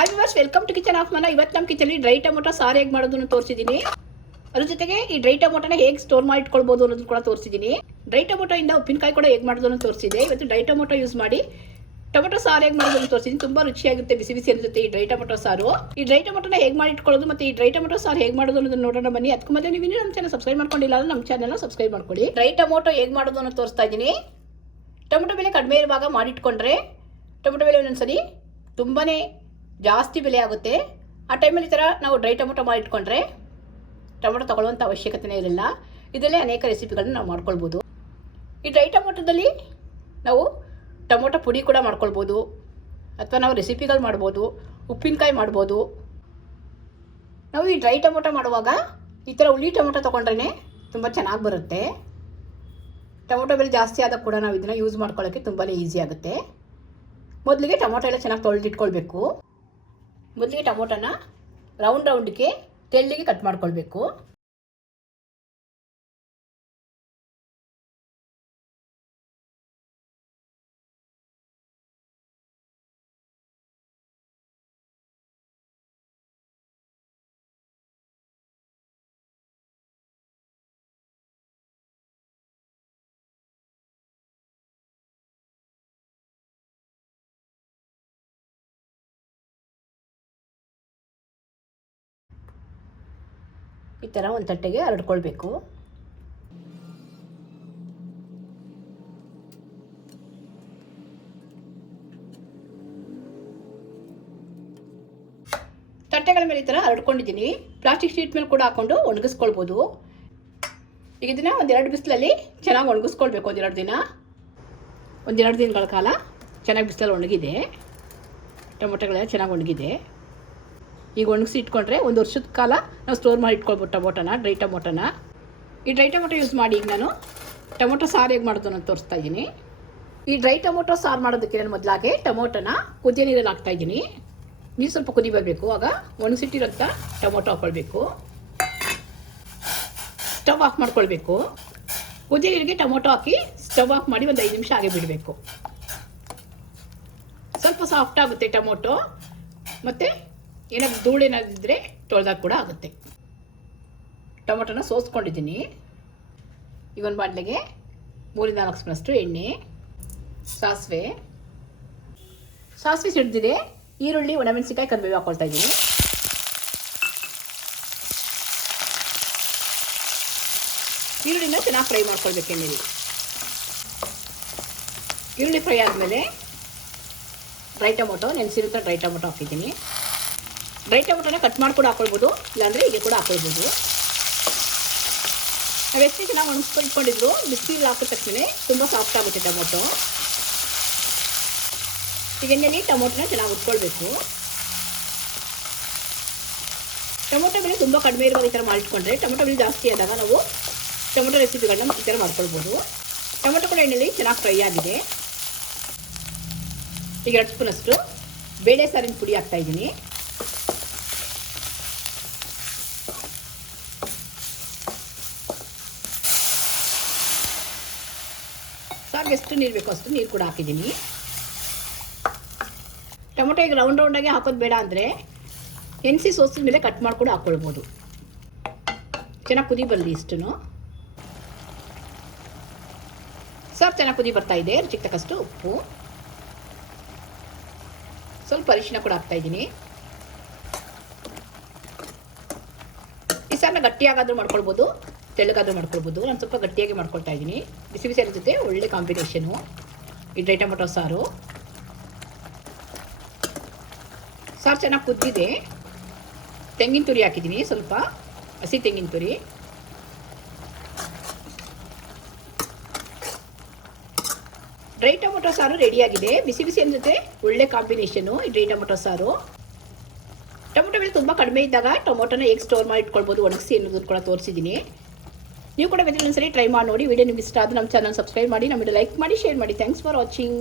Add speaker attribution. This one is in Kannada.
Speaker 1: Hi viewers welcome to kitchen of Mana ಇವತ್ತು ನಮ್ಮ ಕಿಚನಲ್ಲಿ ಡ್ರೈ ಟೊಮೊಟೊ ಸಾರು ಹೇಗೆ ಮಾಡೋದನ್ನು ತೋರಿಸಿದ್ದೀನಿ. ಅದ್ರ ಜೊತೆಗೆ ಈ ಡ್ರೈ ಟೊಮೊಟೊನ ಹೇಗೆ ಸ್ಟೋರ್ ಮಾಡಿ ಇಟ್ಕೊಳ್ಬೋದು ಅನ್ನೋದನ್ನು ಕೂಡ ತೋರಿಸಿದ್ದೀನಿ. ಡ್ರೈ ಟೊಮೊಟೊ ಇಂದ ಉಪ್ಪಿನಕಾಯಿ ಕೂಡ ಹೇಗೆ ಮಾಡೋದನ್ನು ತೋರಿಸಿದೆ. ಇವತ್ತು ಡ್ರೈ ಟೊಮೊಟೊ ಯೂಸ್ ಮಾಡಿ ಟೊಮೊಟೊ ಸಾರು ಹೇಗೆ ಮಾಡೋದನ್ನು ತೋರಿಸಿದ್ದೀನಿ. ತುಂಬ ರುಚಿಯಾಗುತ್ತೆ, ಬಿಸಿ ಬಿಸಿ ಅನಿಸುತ್ತೆ ಈ ಡ್ರೈ ಟೊಮೊಟೊ ಸಾರು. ಈ ಡ್ರೈ ಟೊಮೊಟೊನ ಹೇಗೆ ಮಾಡಿ ಇಟ್ಕೊಳ್ಳೋದು ಮತ್ತು ಈ ಡ್ರೈ ಟೊಮೊಟೊ ಸಾರು ಹೇಗೆ ಮಾಡೋದು ಅನ್ನೋದನ್ನು ನೋಡೋಣ ಬನ್ನಿ. ಅದಕ್ಕೆ ಮೊದಲು ನೀವು ನಮ್ಮ ಚಾನಲ್ ಸಬ್ಸ್ಕ್ರೈಬ್ ಮಾಡ್ಕೊಂಡಿಲ್ಲ ಅಂದ್ರೆ ನಮ್ಮ ಚಾನಲ್ನ ಸಬ್ಸ್ಕ್ರೈಬ್ ಮಾಡ್ಕೊಳ್ಳಿ. ಡ್ರೈ ಟೊಮೊಟೊ ಹೇಗೆ ಮಾಡೋದು ಅನ್ನೋ ತೋರಿಸ್ತಾ ಇದ್ದೀನಿ. ಟೊಮೊಟೊ ಬೆಲೆ ಕಡಿಮೆ ಇರುವಾಗ ಮಾಡಿಟ್ಕೊಂಡ್ರೆ ಟೊಮೊಟೊ ಬೆಲೆ ಒಂದೊಂದ್ಸರಿ ತುಂಬಾ ಜಾಸ್ತಿ ಬೆಲೆ ಆಗುತ್ತೆ. ಆ ಟೈಮಲ್ಲಿ ಈ ಥರ ನಾವು ಡ್ರೈ ಟೊಮೊಟೊ ಮಾಡಿಟ್ಕೊಂಡ್ರೆ ಟೊಮೊಟೊ ತಗೊಳ್ಳುವಂಥ ಅವಶ್ಯಕತೆನೇ ಇರಲಿಲ್ಲ. ಇದರಲ್ಲೇ ಅನೇಕ ರೆಸಿಪಿಗಳನ್ನ ನಾವು ಮಾಡ್ಕೊಳ್ಬೋದು. ಈ ಡ್ರೈ ಟೊಮೊಟೊದಲ್ಲಿ ನಾವು ಟೊಮೊಟೊ ಪುಡಿ ಕೂಡ ಮಾಡ್ಕೊಳ್ಬೋದು. ಅಥವಾ ನಾವು ರೆಸಿಪಿಗಳು ಮಾಡ್ಬೋದು, ಉಪ್ಪಿನಕಾಯಿ ಮಾಡ್ಬೋದು. ನಾವು ಈ ಡ್ರೈ ಟೊಮೊಟೊ ಮಾಡುವಾಗ ಈ ಥರ ಹುಳಿ ಟೊಮೊಟೊ ತೊಗೊಂಡ್ರೇ ತುಂಬ ಚೆನ್ನಾಗಿ ಬರುತ್ತೆ. ಟೊಮೊಟೊ ಬೆಲೆ ಜಾಸ್ತಿ ಆದಾಗ ಕೂಡ ನಾವು ಇದನ್ನು ಯೂಸ್ ಮಾಡ್ಕೊಳ್ಳೋಕ್ಕೆ ತುಂಬಾ ಈಸಿ ಆಗುತ್ತೆ. ಮೊದಲಿಗೆ ಟೊಮೊಟೊ ಎಲ್ಲ ಚೆನ್ನಾಗಿ ತೊಳೆದಿಟ್ಕೊಳ್ಬೇಕು. ಮೊದಲಿಗೆ ಟೊಮೊಟೊನ ರೌಂಡ್ ರೌಂಡ್ಗೆ ತೆಳ್ಳಿಗೆ ಕಟ್ ಮಾಡ್ಕೊಳ್ಬೇಕು. ಈ ಥರ ಒಂದು ತಟ್ಟೆಗೆ ಹರಡ್ಕೊಳ್ಬೇಕು ತಟ್ಟೆಗಳ ಮೇಲೆ ಈ ಥರ ಹರಡ್ಕೊಂಡಿದ್ದೀನಿ ಪ್ಲಾಸ್ಟಿಕ್ ಶೀಟ್ ಮೇಲೆ ಕೂಡ ಹಾಕೊಂಡು ಒಣಗಿಸ್ಕೊಳ್ಬೋದು. ಈಗ ದಿನ ಒಂದೆರಡು ಬಿಸಿಲಲ್ಲಿ ಚೆನ್ನಾಗಿ ಒಣಗಿಸ್ಕೊಳ್ಬೇಕು ಒಂದೆರಡು ದಿನ. ಒಂದೆರಡು ದಿನಗಳ ಕಾಲ ಚೆನ್ನಾಗಿ ಬಿಸಿಲಲ್ಲಿ ಒಣಗಿದೆ. ಟೊಮೊಟೊಗಳೆಲ್ಲ ಚೆನ್ನಾಗಿ ಒಣಗಿದೆ. ಈಗ ಒಣಗಿಸಿ ಇಟ್ಕೊಂಡ್ರೆ ಒಂದು ವರ್ಷದ ಕಾಲ ನಾವು ಸ್ಟೋರ್ ಮಾಡಿ ಇಟ್ಕೊಳ್ಬೋದು ಟೊಮೊಟೊನ ಡ್ರೈ ಟೊಮೊಟೊನ. ಈ ಡ್ರೈ ಟೊಮೊಟೊ ಯೂಸ್ ಮಾಡಿ ಈಗ ನಾನು ಟೊಮೊಟೊ ಸಾರು ಹೇಗೆ ಮಾಡೋದು ನಾನು ತೋರಿಸ್ತಾ ಇದ್ದೀನಿ. ಈ ಡ್ರೈ ಟೊಮೊಟೊ ಸಾರು ಮಾಡೋದಕ್ಕೆ ನಾನು ಮೊದಲಾಗೆ ಟೊಮೊಟೊನ ಕುದಿಯ ನೀರಲ್ಲಿ ಹಾಕ್ತಾ ಇದ್ದೀನಿ. ನೀರು ಸ್ವಲ್ಪ ಕುದಿ ಬರಬೇಕು, ಆಗ ಒಣಗಿಸಿಟ್ಟಿರೋಂಥ ಟೊಮೊಟೊ ಹಾಕ್ಕೊಳ್ಬೇಕು ಸ್ಟವ್ ಆಫ್ ಮಾಡ್ಕೊಳ್ಬೇಕು. ಕುದಿಯ ನೀರಿಗೆ ಟೊಮೊಟೊ ಹಾಕಿ ಸ್ಟವ್ ಆಫ್ ಮಾಡಿ ಒಂದು ಐದು ನಿಮಿಷ ಹಾಗೆ ಬಿಡಬೇಕು. ಸ್ವಲ್ಪ ಸಾಫ್ಟ್ ಆಗುತ್ತೆ ಟೊಮೊಟೊ. ಮತ್ತು ಏನಾದ್ರು ಧೂಳು ಏನಾದ್ರು ಇದ್ದರೆ ತೊಳೆದಾಗ ಕೂಡ ಆಗುತ್ತೆ. ಟೊಮೊಟೊನ ಸೋಸ್ಕೊಂಡಿದ್ದೀನಿ. ಈಗ ಒಂದು ಬಾಟ್ಲಿಗೆ ಮೂರಿಂದ ನಾಲ್ಕು ಸ್ಪೂನಷ್ಟು ಎಣ್ಣೆ, ಸಾಸಿವೆ. ಸಾಸಿವೆ ಸಿಡ್ದಿದೆ. ಈರುಳ್ಳಿ ಒಣಮೆಣಸಿಕಾಯಿ ಕರಿಬೇವು ಹಾಕೊಳ್ತಾ ಇದ್ದೀನಿ. ಈರುಳ್ಳಿನ ಚೆನ್ನಾಗಿ ಫ್ರೈ ಮಾಡ್ಕೊಳ್ಬೇಕು ಎಣ್ಣೆಲಿ. ಈರುಳ್ಳಿ ಫ್ರೈ ಆದಮೇಲೆ ಡ್ರೈ ಟೊಮೊಟೊ, ನೆನೆಸಿರುತ್ತೆ ಡ್ರೈ ಟೊಮೊಟೊ ಹಾಕಿದ್ದೀನಿ. ಡ್ರೈ ಟೊಮೊಟೊನ ಕಟ್ ಮಾಡಿ ಕೂಡ ಹಾಕೊಳ್ಬೋದು. ಇಲ್ಲಾಂದರೆ ಹೀಗೆ ಕೂಡ ಹಾಕೊಳ್ಬೋದು. ನಾವು ಎಷ್ಟು ಚೆನ್ನಾಗಿ ಒಣಗಿಸ್ಕೊಳ್ಕೊಂಡಿದ್ರು ಬಿಸಿಲು ಹಾಕಿದ ತಕ್ಷಣ ತುಂಬ ಸಾಫ್ಟ್ ಆಗುತ್ತೆ ಟೊಮೊಟೊ. ಈಗ ಎಣ್ಣೆಲಿ ಟೊಮೊಟೊನ ಚೆನ್ನಾಗಿ ಉಟ್ಕೊಳ್ಬೇಕು ಟೊಮೊಟೊ ಬೆಲೆ ತುಂಬ ಕಡಿಮೆ ಇರುವಾಗ ಈ ಥರ ಮಾಡಿಟ್ಕೊಂಡ್ರೆ ಟೊಮೊಟೊ ಬೆಲೆ ಜಾಸ್ತಿ ಆದಾಗ ನಾವು ಟೊಮೊಟೊ ರೆಸಿಪಿಗಳನ್ನ ಈ ಥರ ಮಾಡ್ಕೊಳ್ಬೋದು. ಟೊಮೊಟೊ ಕೂಡ ಎಣ್ಣೆಲಿ ಚೆನ್ನಾಗಿ ಫ್ರೈ ಆಗಿದೆ. ಈಗ ಎರಡು ಸ್ಪೂನಷ್ಟು ಬೇಳೆ ಸಾರಿನ ಪುಡಿ ಹಾಕ್ತಾಯಿದ್ದೀನಿ ಸಾರಿಗೆ ಎಷ್ಟು ನೀರು ಬೇಕೋ ಅಷ್ಟು ನೀರು ಕೂಡ ಹಾಕಿದ್ದೀನಿ. ಟೊಮೊಟೊ ಈಗ ರೌಂಡ್ ರೌಂಡಾಗಿ ಹಾಕೋದು ಬೇಡ ಅಂದರೆ ಎನ್ಸಿ ಸೋಸಿದ ಮೇಲೆ ಕಟ್ ಮಾಡಿ ಕೂಡ ಹಾಕ್ಕೊಳ್ಬೋದು ಚೆನ್ನಾಗಿ ಕುದಿ ಬರಲಿ ಇಷ್ಟು ಸರ್, ಚೆನ್ನಾಗಿ ಕುದಿ ಬರ್ತಾ ಇದೆ. ರುಚಿಗೆ ತಕ್ಕಷ್ಟು ಉಪ್ಪು. ಸ್ವಲ್ಪ ಅರಿಶಿನ ಕೂಡ ಹಾಕ್ತಾ ಇದ್ದೀನಿ. ಈ ಸಾರನ್ನ ಗಟ್ಟಿಯಾಗಾದರೂ ಮಾಡ್ಕೊಳ್ಬೋದು. ತೆಳ್ಳಗಾದರೂ ಮಾಡ್ಕೊಳ್ಬೋದು. ನಾನು ಸ್ವಲ್ಪ ಗಟ್ಟಿಯಾಗಿ ಮಾಡ್ಕೊಳ್ತಾ ಇದ್ದೀನಿ. ಬಿಸಿ ಬಿಸಿ ಜೊತೆ ಒಳ್ಳೆ ಕಾಂಬಿನೇಷನು ಈ ಡ್ರೈ ಟೊಮೊಟೊ ಸಾರು. ಸಾರು ಚೆನ್ನಾಗಿ ಕುದ್ದಿದೆ. ತೆಂಗಿನ ತುರಿ ಹಾಕಿದ್ದೀನಿ. ಸ್ವಲ್ಪ ಹಸಿ ತೆಂಗಿನ ತುರಿ. ಡ್ರೈ ಟೊಮೊಟೊ ಸಾರು ರೆಡಿಯಾಗಿದೆ ಬಿಸಿ ಬಿಸಿ ಜೊತೆ ಒಳ್ಳೆ ಕಾಂಬಿನೇಷನು ಈ ಡ್ರೈ ಟೊಮೊಟೊ ಸಾರು. ಟೊಮೊಟೊ ಬೆಲೆ ತುಂಬ ಕಡಿಮೆ ಇದ್ದಾಗ ಟೊಮೊಟೊನ ಹೇಗೆ ಸ್ಟೋರ್ ಮಾಡಿ ಇಟ್ಕೊಳ್ಬೋದು, ಒಣಗಿಸಿ ಅನ್ನೋದನ್ನು ಕೂಡ ತೋರಿಸಿದ್ದೀನಿ. ನೀವು ಕೂಡ ಒಂದ್ಸರಿ ಟ್ರೈ ಮಾಡಿ ನೋಡಿ. ವಿಡಿಯೋ ನಿಮ್ಗೆ ಇಷ್ಟ ಆದ್ರೆ ನಮ್ಮ ಚಾನಲ್ ಸಬ್ಸ್ಕ್ರೈಬ್ ಮಾಡಿ. ನಮ್ಮ ಲೈಕ್ ಮಾಡಿ ಶೇರ್ ಮಾಡಿ. Thanks for watching